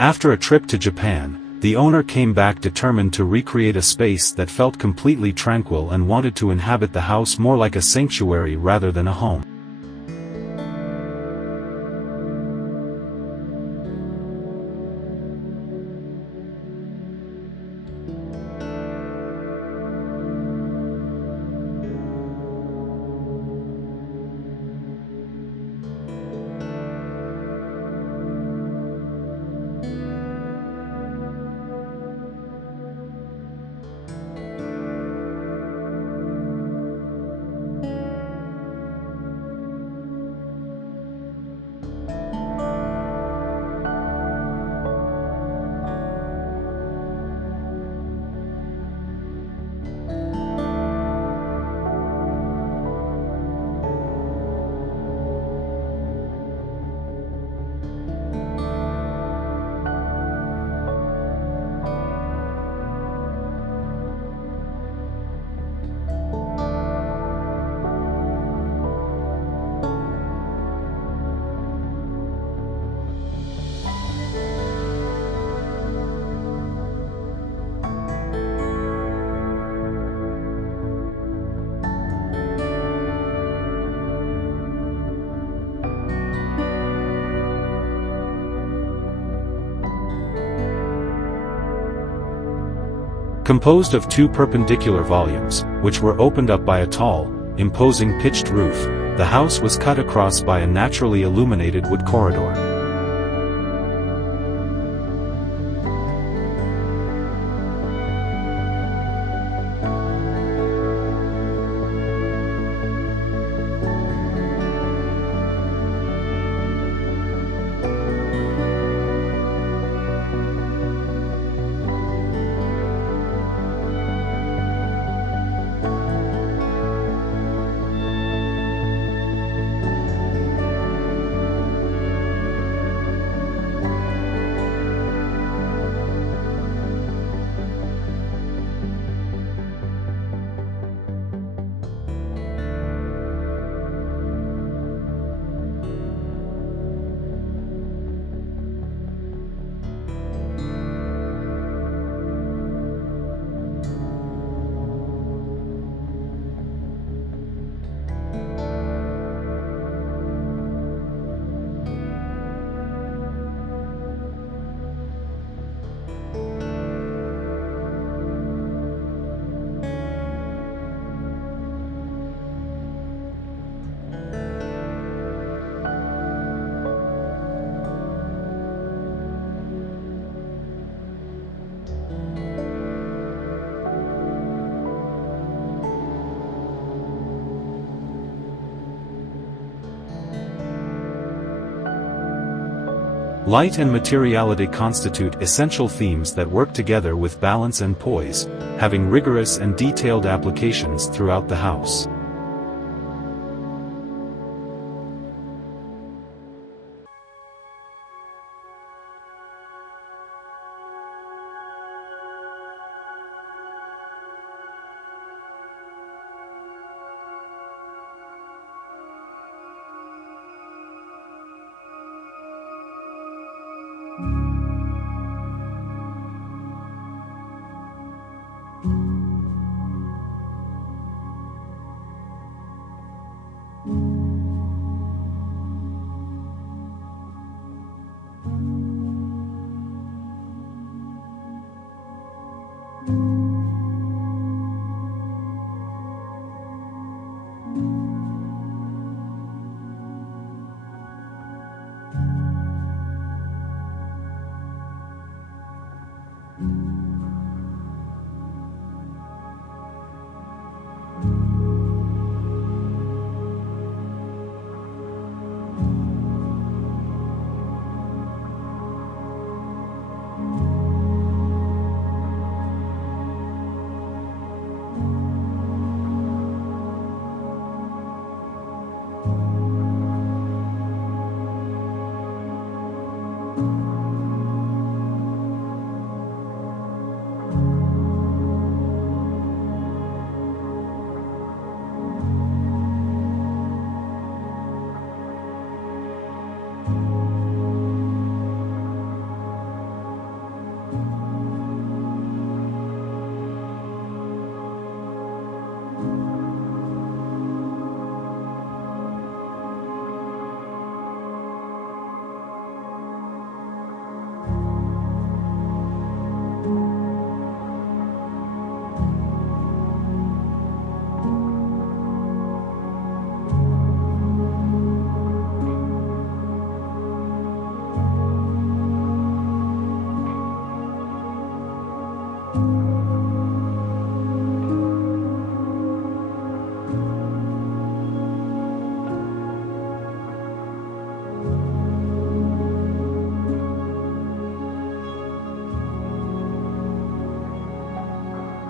After a trip to Japan, the owner came back determined to recreate a space that felt completely tranquil and wanted to inhabit the house more like a sanctuary rather than a home. Composed of two perpendicular volumes, which were opened up by a tall, imposing pitched roof, the house was cut across by a naturally illuminated wood corridor. Light and materiality constitute essential themes that work together with balance and poise, having rigorous and detailed applications throughout the house.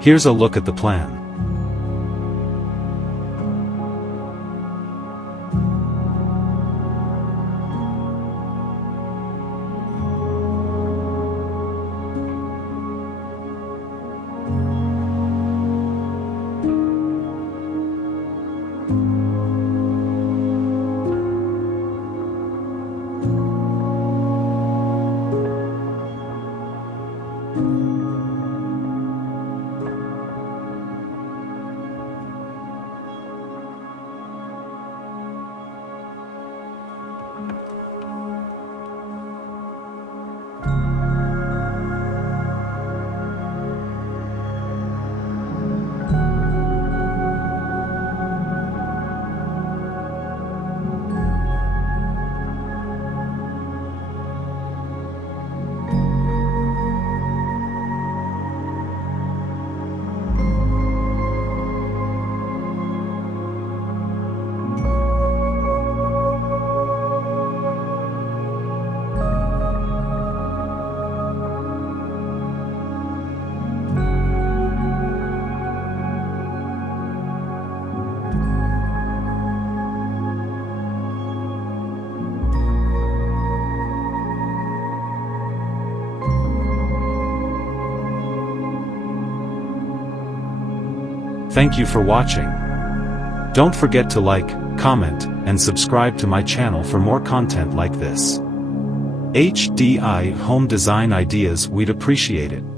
Here's a look at the plan. Thank you for watching. Don't forget to like, comment, and subscribe to my channel for more content like this. HDI Home Design Ideas, we'd appreciate it.